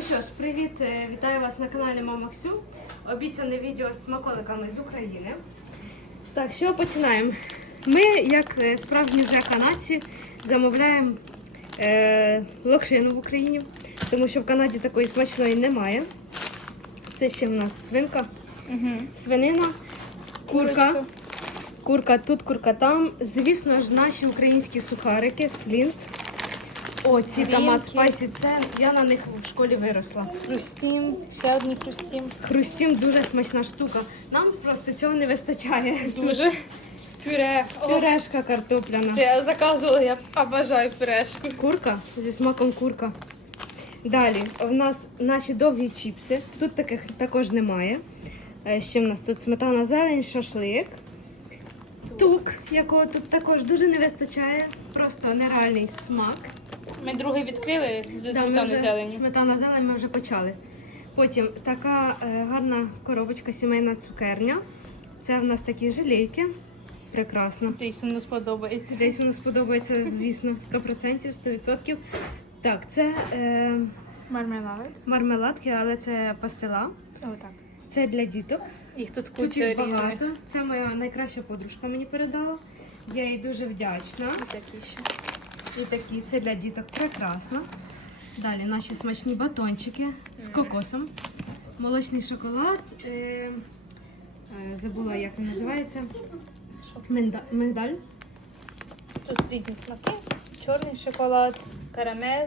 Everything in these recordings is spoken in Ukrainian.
Ну що ж, привіт, е, вітаю вас на каналі Мама Ксю. Обіцяне відео з смаколиками з України. Так, що починаємо? Ми, як е, справжні вже канадці, замовляємо е, локшину в Україні, тому що в Канаді такої смачної немає. Це ще в нас свинка, Угу. свинина, курка. Курка тут, курка там. Звісно ж, наші українські сухарики, флінт. О, ці томат спайсі, це я на них в школі виросла. Хрустім, ще одні хрустім. Хрустім дуже смачна штука. Нам просто цього не вистачає. Дуже. Пюре. Пюрешка картопляна. Це я заказувала, я обожаю пюрешку. Курка зі смаком курка. Далі в нас наші довгі чіпси. Тут таких також немає. Е, Ще в нас тут сметана зелень, шашлик. Тук, якого тут також дуже не вистачає. Просто нереальний смак. Ми другий відкрили з Да, сметани зелені. Сметана зелень ми вже почали. Потім така е, гарна коробочка сімейна цукерня. Це в нас такі желейки. Прекрасно. Джейсону сподобається. Джейсону сподобається, звісно, 100%, 100%. Так, це е, Мармелад. мармеладки, але це пастила. Отак. Це для діток. Їх тут Тут їх багато. Це моя найкраща подружка мені передала. Я їй дуже вдячна. І такі ще. І такі це для діток прекрасно. Далі наші смачні батончики з кокосом. Молочний шоколад. Е, е, забула, як він називається. Минда- Мигдаль. Тут різні смаки. Чорний шоколад, карамель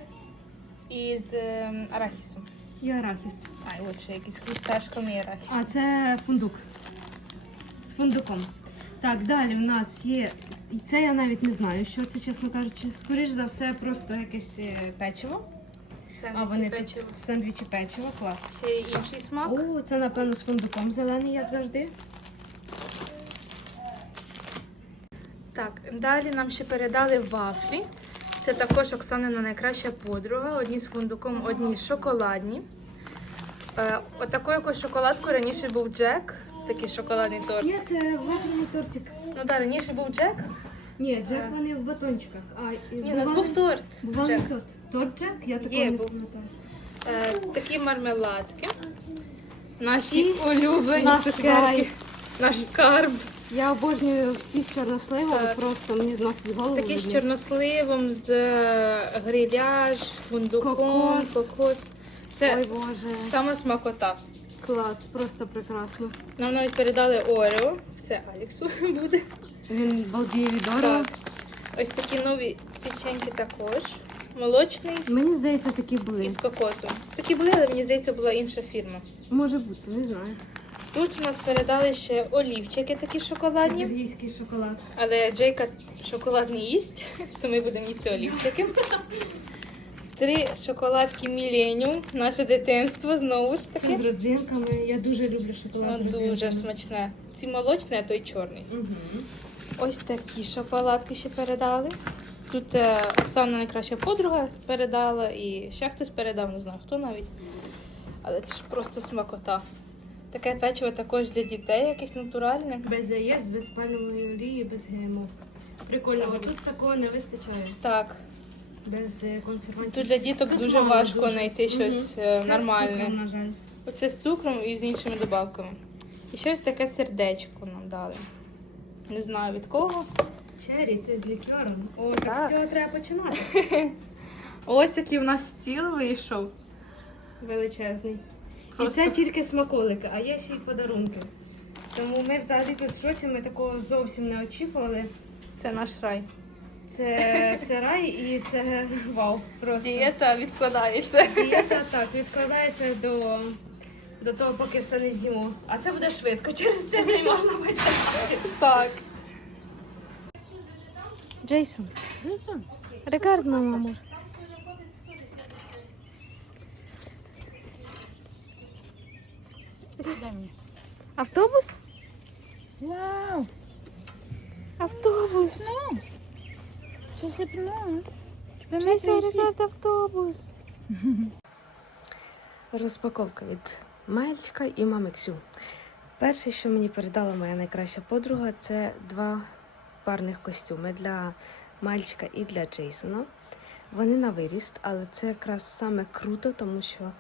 із ем, арахісом. І арахіс. А, і от ще якісь хрусташками і арахіс. А це фундук. З фундуком. Так, далі в нас є. І це я навіть не знаю, що це, чесно кажучи. Скоріш за все, просто якесь е, печиво. А вони печиво. тут сендвічі печиво, клас. Ще є інший смак. О, це напевно з фундуком зелений, як завжди. Так, далі нам ще передали вафлі. Це також Оксанина найкраща подруга. Одні з фундуком, одні шоколадні. Е, отакою якось шоколадку раніше був Джек, такий шоколадний торт. Ні, це вафельний тортик. Ну так, раніше був Джек. Ні, Джек вони в батончиках. А, Ні, у нас був торт. Бувалий Джек. торт. Торт Джек? Я такого Є, не був. пам'ятаю. Е, такі мармеладки. Наші І улюблені наш цукерки. рай. Наш скарб. Я обожнюю всі з чорносливом, Так. просто мені зносить голову. Такі з чорносливом, з е, гриляж, фундуком, Кокос. кокос. Це Ой Боже, саме смакота. Клас, просто прекрасно. Нам навіть передали Орео. Це Аліксу буде. Він балдіє від Орео. Так. Ось такі нові печеньки також. Молочний Мені здається, такі були. і з кокосом. Такі були, але мені здається, була інша фірма. Може бути, не знаю. Тут у нас передали ще олівчики такі шоколадні. Бельгійський шоколад. Але Джейка шоколад не їсть, то ми будемо їсти олівчики. Три шоколадки Міленіум, наше дитинство знову ж таки. Це з родзинками. Я дуже люблю шоколад з родзинками. дуже смачне. Ці молочні, а той чорний. Угу. Ось такі шоколадки ще передали. Тут е, Оксана найкраща подруга передала, і ще хтось передав, не знаю хто навіть. Але це ж просто смакота. Таке печиво також для дітей, якесь натуральне. Без яєць, без пальмової олії, без ГМО. Прикольно, бо тут такого не вистачає. Так, Без е, консервантів. тут для діток Тут дуже мало важко дуже. знайти щось Мгм. е, Все з нормальне. цукром, на жаль. Оце з цукром і з іншими добавками. І ще ось таке сердечко нам дали. Не знаю від кого. Чері, це з лікером. О, так, Так. з цього треба починати. Ось який у нас стіл вийшов. Величезний. Просто- І це тільки смаколики, а є ще й подарунки. Тому ми взагалі тут в шоці, ми такого зовсім не очікували. Це наш рай. Це, це рай і це вау. Просто. Дієта відкладається. Дієта так відкладається до, до того, поки все не з'їмо. А це буде швидко, через тиждень можна почати. Так. Джейсон. Рекард, мама. Автобус? Вау! Автобус. Non Mettre ici. Рекард, автобус. Розпаковка від Мальчика і мами Ксю. Перше, що мені передала моя найкраща подруга, це два парних костюми для мальчика і для Джейсона. Вони на виріст, але це якраз саме круто, тому що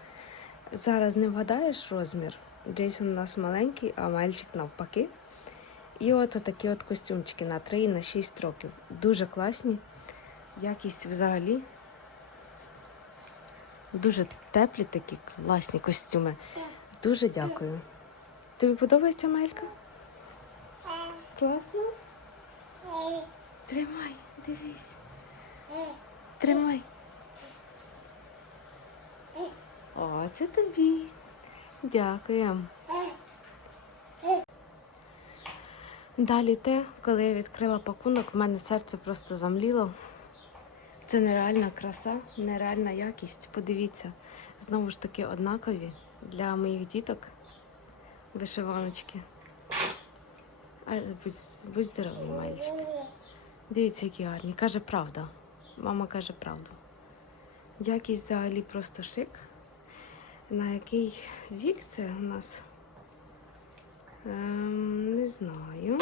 Зараз не вгадаєш розмір. Джейсон у нас маленький, а мальчик навпаки. І от такі от костюмчики на 3 і на 6 років. Дуже класні. Якість взагалі. Дуже теплі такі класні костюми. Дуже дякую. Тобі подобається Мелька? Класно? Тримай, дивись. Тримай. О, це тобі. Дякую. Далі те, коли я відкрила пакунок, в мене серце просто замліло. Це нереальна краса, нереальна якість. Подивіться, знову ж таки однакові для моїх діток вишиваночки. А, будь, будь здоровий, мальчик. Дивіться, які гарні. Каже правда. Мама каже правду. Якість взагалі просто шик. На який вік це у нас? Ем, не знаю.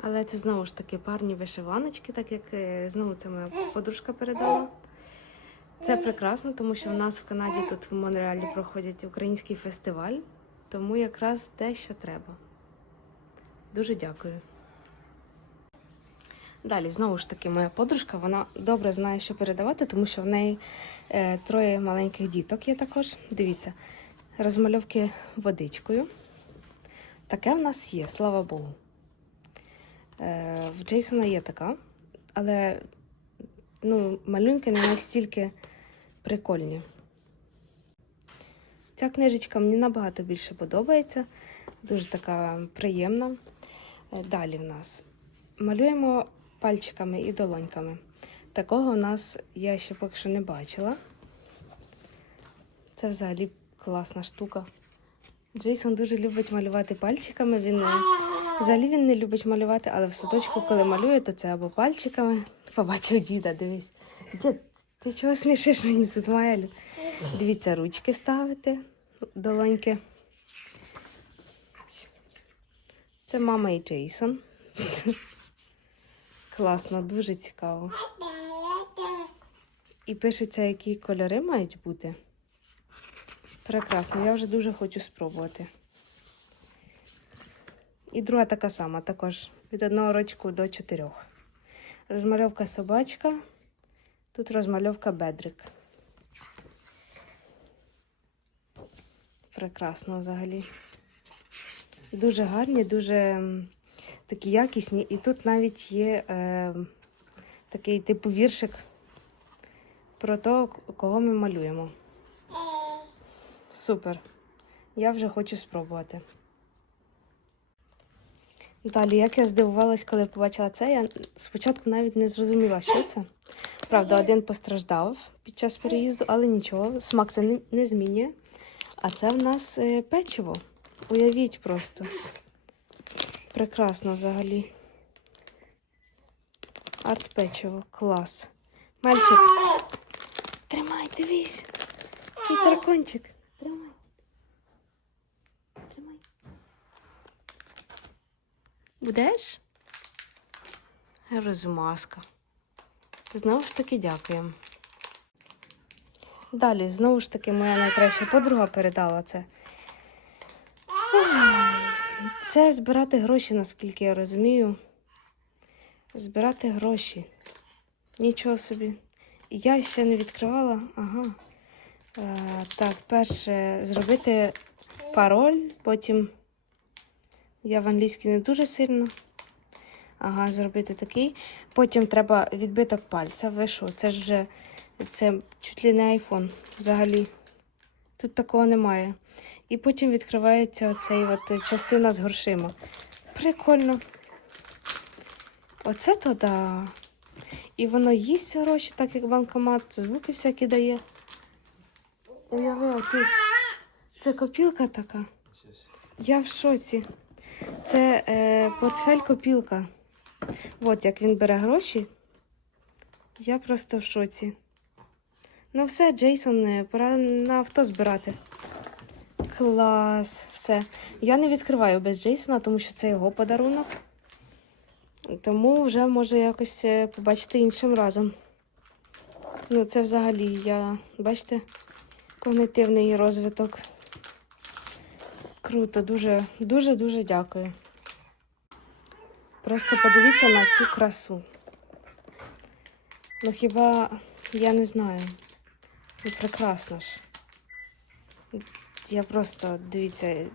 Але це знову ж таки парні вишиваночки, так як е, знову це моя подружка передала. Це прекрасно, тому що в нас в Канаді тут в Монреалі проходять український фестиваль, тому якраз те, що треба. Дуже дякую. Далі, знову ж таки, моя подружка, вона добре знає, що передавати, тому що в неї е, троє маленьких діток є також. Dивіться, розмальовки водичкою. Таке в нас є, слава Богу. Е, в Джейсона є така, але ну, малюнки не настільки прикольні. Ця книжечка мені набагато більше подобається, дуже така приємна. Е, Далі в нас малюємо пальчиками і долоньками. Такого в нас я ще поки що не бачила. Це взагалі класна штука. Джейсон дуже любить малювати пальчиками. Він взагалі він не любить малювати, але в садочку, коли малює, то це або пальчиками. Побачив діда, дивись. Дід, ти чого смішиш мені тут Маелю? Дивіться, ручки ставити, долоньки. Це мама і Джейсон. Класно, дуже цікаво. І пишеться, які кольори мають бути. Прекрасно, я вже дуже хочу спробувати. І друга така сама, також від одного рочку до чотирьох. Розмальовка собачка, тут розмальовка бедрик. Прекрасно взагалі. Дуже гарні, дуже такі якісні. І тут навіть є е, такий типу віршик про те, кого ми малюємо. Супер. Я вже хочу спробувати. Далі, як я здивувалась, коли побачила це, я спочатку навіть не зрозуміла, що це. Правда, один постраждав під час переїзду, але нічого, смак це не, змінює. А це в нас е, печиво. Уявіть просто. Прекрасно взагалі. Арт печиво, клас. Мальчик, тримай, дивись. Тут дракончик. Тримай. Тримай. Будеш? Розумаска. Знову ж таки дякуємо. Далі, знову ж таки, моя найкраща подруга передала це. Це збирати гроші, наскільки я розумію. Збирати гроші. Нічого собі. Я ще не відкривала. Ага. Е, так, перше зробити пароль, потім я в англійській не дуже сильно. Ага, зробити такий. Потім треба відбиток пальця. Ви що? Це ж вже це чуть ли не айфон взагалі. Тут такого немає. І потім відкривається оцей от е, частина з грошима. Прикольно. Оце то да. І воно їсть гроші, так як банкомат, звуки всякі дає. Уяви, отись. Це копілка така. Я в шоці. Це е, портфель-копілка. От як він бере гроші. Я просто в шоці. Ну все, Джейсон, е, пора на авто збирати. Клас, все. Я не відкриваю без Джейсона, тому що це його подарунок. Тому вже може якось е, побачити іншим разом. Ну, це взагалі я, бачите, когнитивний розвиток. Круто, дуже, дуже, дуже дякую. Просто подивіться на цю красу. Ну хіба я не знаю. Ну, прекрасно ж. Я просто дивіться,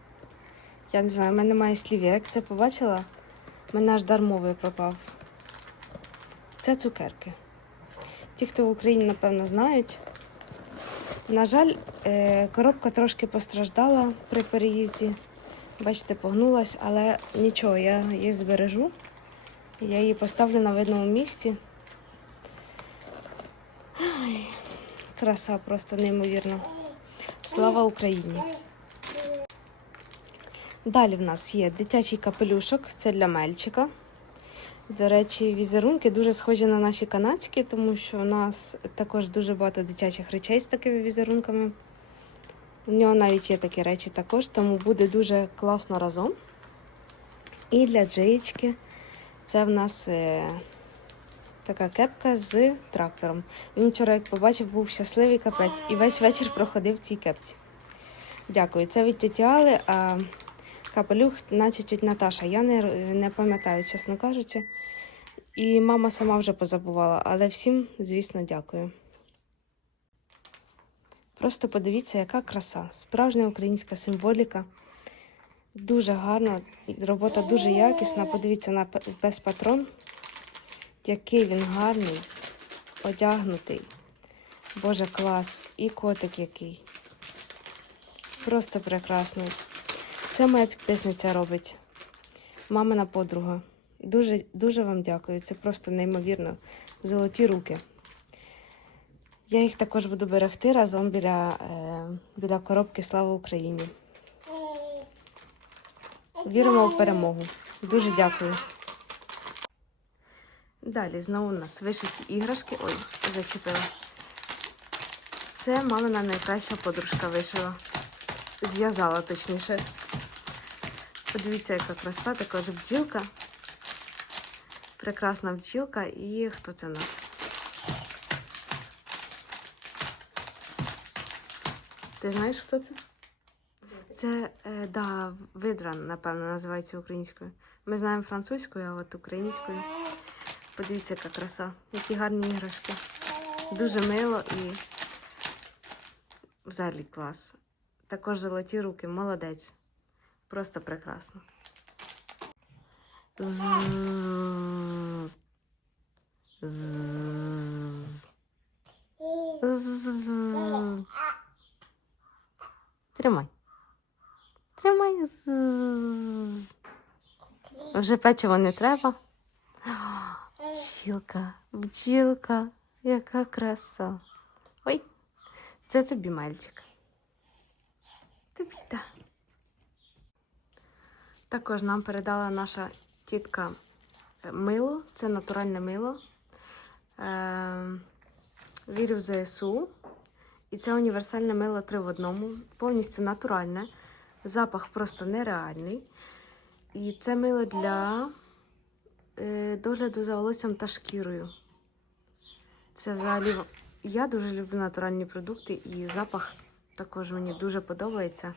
я не знаю, в мене немає слів. Я як це побачила, в мене аж дар мови пропав. Це цукерки. Ті, хто в Україні, напевно, знають. На жаль, е, коробка трошки постраждала при переїзді. Бачите, погнулась, але нічого, я її збережу. Я її поставлю на видному місці. Ай, краса просто неймовірна. Слава Україні! Далі в нас є дитячий капелюшок, це для мельчика. До речі, візерунки дуже схожі на наші канадські, тому що у нас також дуже багато дитячих речей з такими візерунками. У нього навіть є такі речі також, тому буде дуже класно разом. І для Джеєчки це в нас е, така кепка з трактором. Він вчора, як побачив, був щасливий капець і весь вечір проходив в цій кепці. Дякую. Це від тіті Али, а капелюх, наче тють Наташа. Я не, не пам'ятаю, чесно кажучи. І мама сама вже позабувала, але всім, звісно, дякую. Просто подивіться, яка краса. Справжня українська символіка. Дуже гарно, робота дуже якісна. Подивіться на пес патрон, який він гарний, одягнутий. Боже, клас. І котик який. Просто прекрасний. Це моя підписниця робить. Мамина подруга. Дуже, дуже вам дякую. Це просто неймовірно. Золоті руки. Я їх також буду берегти разом біля, е, біля коробки Слава Україні. Віримо в перемогу. Дуже дякую. Далі знову у нас вишиті іграшки. Ой, зачепила. Це мамина найкраща подружка вишила. Зв'язала точніше. Подивіться, яка краса, також бджілка. Прекрасна бджілка. І хто це у нас? Ти знаєш, хто це? Це, е, да, видра, напевно, називається українською. Ми знаємо французькою, а от українською. Подивіться, яка краса. Які гарні іграшки. Дуже мило і взагалі клас. Також золоті руки, молодець. Просто прекрасно. Ззз. Тримай. Тримай. Вже печиво не треба. Бджілка, бджілка, яка краса. Ой, це тобі мальчик. Тобі так. Також нам передала наша тітка е, мило. Це натуральне мило. Е, вірю в ЗСУ. І це універсальне мило 3 в одному, повністю натуральне. Запах просто нереальний. І це мило для е, догляду за волоссям та шкірою. Це взагалі. Я дуже люблю натуральні продукти і запах також мені дуже подобається.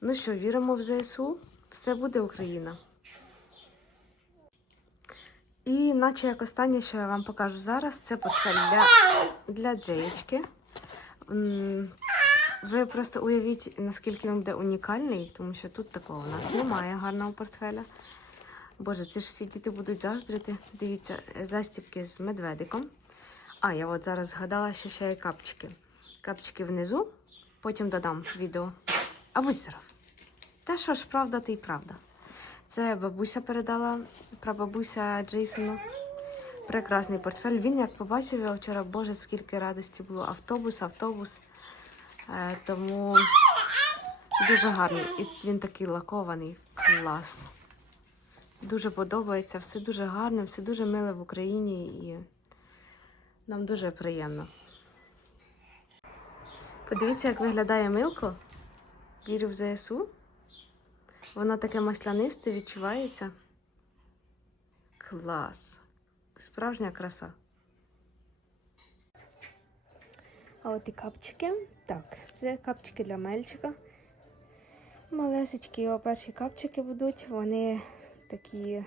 Ну що, віримо в ЗСУ, все буде Україна. І наче як останнє, що я вам покажу зараз, це портфель для, для Джеєчки. Ви просто уявіть, наскільки він буде унікальний, тому що тут такого у нас немає гарного портфеля. Боже, це ж всі діти будуть заздрити. Дивіться, застібки з медведиком. А, я от зараз згадала, що ще є капчики. Капчики внизу, потім додам відео. А будь. Та що ж, правда, ти й правда. Це бабуся передала, прабабуся Джейсону. Прекрасний портфель. Він, як побачив його вчора, боже, скільки радості було. Автобус, автобус. Е, тому дуже гарний. І він такий лакований. Клас. Дуже подобається, все дуже гарне, все дуже миле в Україні і нам дуже приємно. Подивіться, як виглядає милко. Вірю в ЗСУ. Воно таке маслянисте, відчувається. Клас. Справжня краса. А от і капчики. Так, це капчики для мельчика. Малесечкі його перші капчики будуть. Вони такі.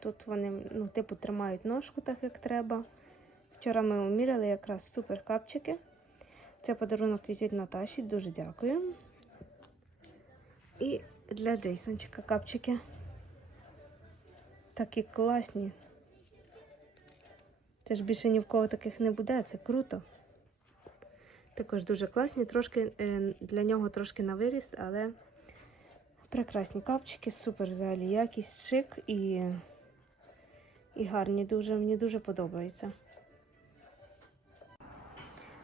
Тут вони, ну, типу, тримають ножку так, як треба. Вчора ми уміряли якраз супер капчики. Це подарунок від Наташі, дуже дякую. І для Джейсончика капчики. Такі класні. Це ж більше ні в кого таких не буде, це круто. Також дуже класні, трошки е, для нього трошки на виріс, але прекрасні капчики, супер взагалі якість, шик і, і гарні дуже. Мені дуже подобається.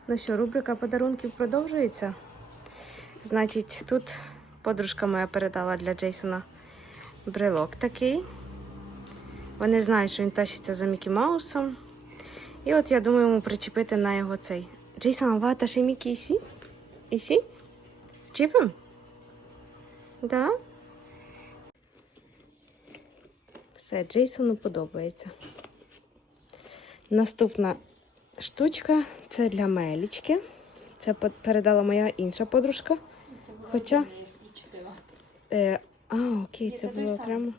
Ну що, рубрика подарунків продовжується. Значить, тут подружка моя передала для Джейсона брелок такий. Вони знають, що він тащиться за Мікі Маусом. І от я думаю йому причепити на його цей. Джейсон, вата ще Мікі ісі? Ісі? Чіпим? Да? Все, Джейсону подобається. Наступна штучка це для Мелічки. Це передала моя інша подружка. Хоча. Е, а, окей, це було окремо.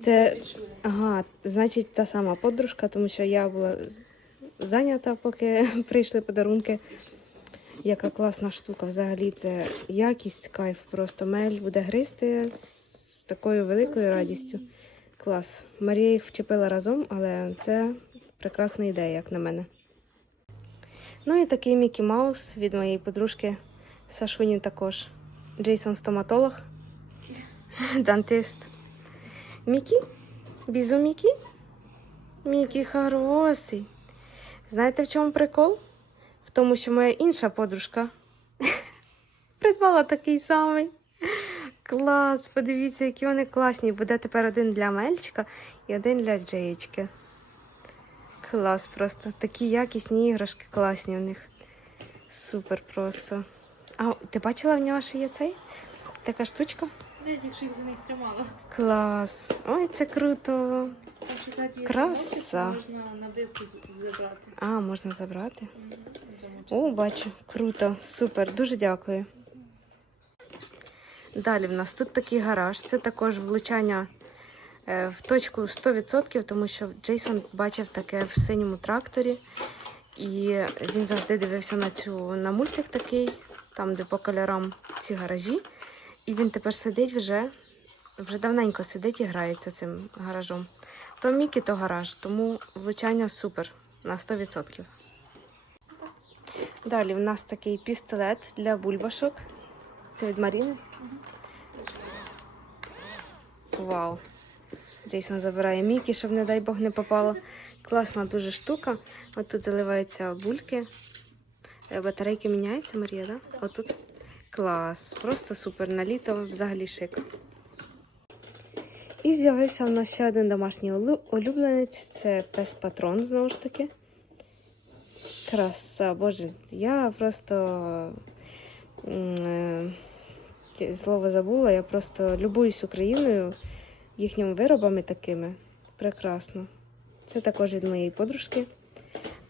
Це, ага, значить, та сама подружка, тому що я була зайнята, поки прийшли подарунки. Яка класна штука. Взагалі це якість, кайф. Просто мель буде гризти з такою великою радістю. Клас. Марія їх вчепила разом, але це прекрасна ідея, як на мене. Ну і такий Мікі Маус від моєї подружки Сашуні також. Джейсон стоматолог, дантист. Мікі? Бізу Мікі? Мікі хороший. Знаєте, в чому прикол? В тому, що моя інша подружка придбала такий самий. Клас, подивіться, які вони класні. Буде тепер один для Мельчика і один для Джеєчки. Клас просто. Такі якісні іграшки класні в них. Супер просто. А ти бачила в нього ще є цей? Така штучка? Якщо їх за них тримала. Клас. Ой, це круто. Там ще ззаді є Краса. замочок, можна з- забрати. А, можна забрати. Замочок. О, бачу, круто, супер, дуже дякую. Далі в нас тут такий гараж. Це також влучання е, в точку 100%, тому що Джейсон бачив таке в синьому тракторі. І він завжди дивився на цю на мультик такий, там, де по кольорам ці гаражі. І він тепер сидить вже, вже давненько сидить і грається цим гаражом. То Мікі, то гараж, тому влучання супер на 100%. Далі в нас такий пістолет для бульбашок. Це від Маріни. Вау. Джейсон забирає Мікі, щоб, не дай Бог, не попало. Класна дуже штука. От тут заливаються бульки. Е, Батарейки міняються, Марія, так? Да? Отут. Клас. Просто супер. На літо взагалі шик. І з'явився у нас ще один домашній улюбленець. Це пес патрон, знову ж таки. Краса, боже, я просто е, слово забула, я просто любуюсь Україною, їхніми виробами такими. Прекрасно. Це також від моєї подружки.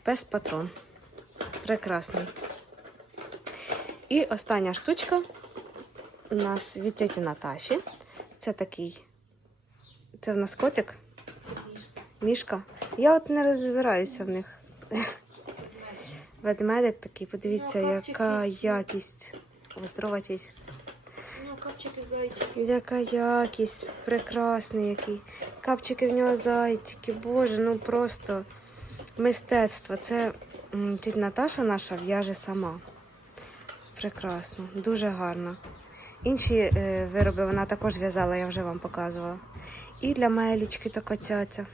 Пес патрон. Прекрасний. І остання штучка у нас від тіті Наташі. Це такий. Це в нас котик. Це Мішка. Я от не розбираюся в них. Ведмедик такий, подивіться, Ну, яка якість. Здорова. Ну, капчики зайчики. Яка якість, прекрасний який. Капчики в нього зайчики, боже, ну просто мистецтво. Це тіть Наташа наша в'яже сама. Прекрасно, дуже гарно. Інші е, вироби вона також в'язала, я вже вам показувала. І для Мелічки така цяця.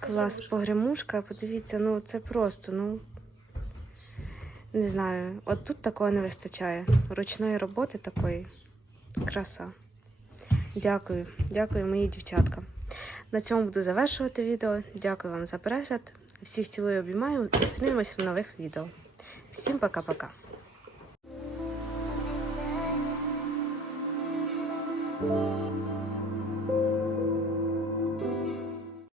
Клас, погремушка, подивіться, ну це просто, ну. Не знаю, от тут такого не вистачає. Ручної роботи такої. Краса. Дякую, дякую, мої дівчатка. На цьому буду завершувати відео. Дякую вам за перегляд. Всіх цілую обіймаю і зустрінемось в нових відео. Всім пока-пока.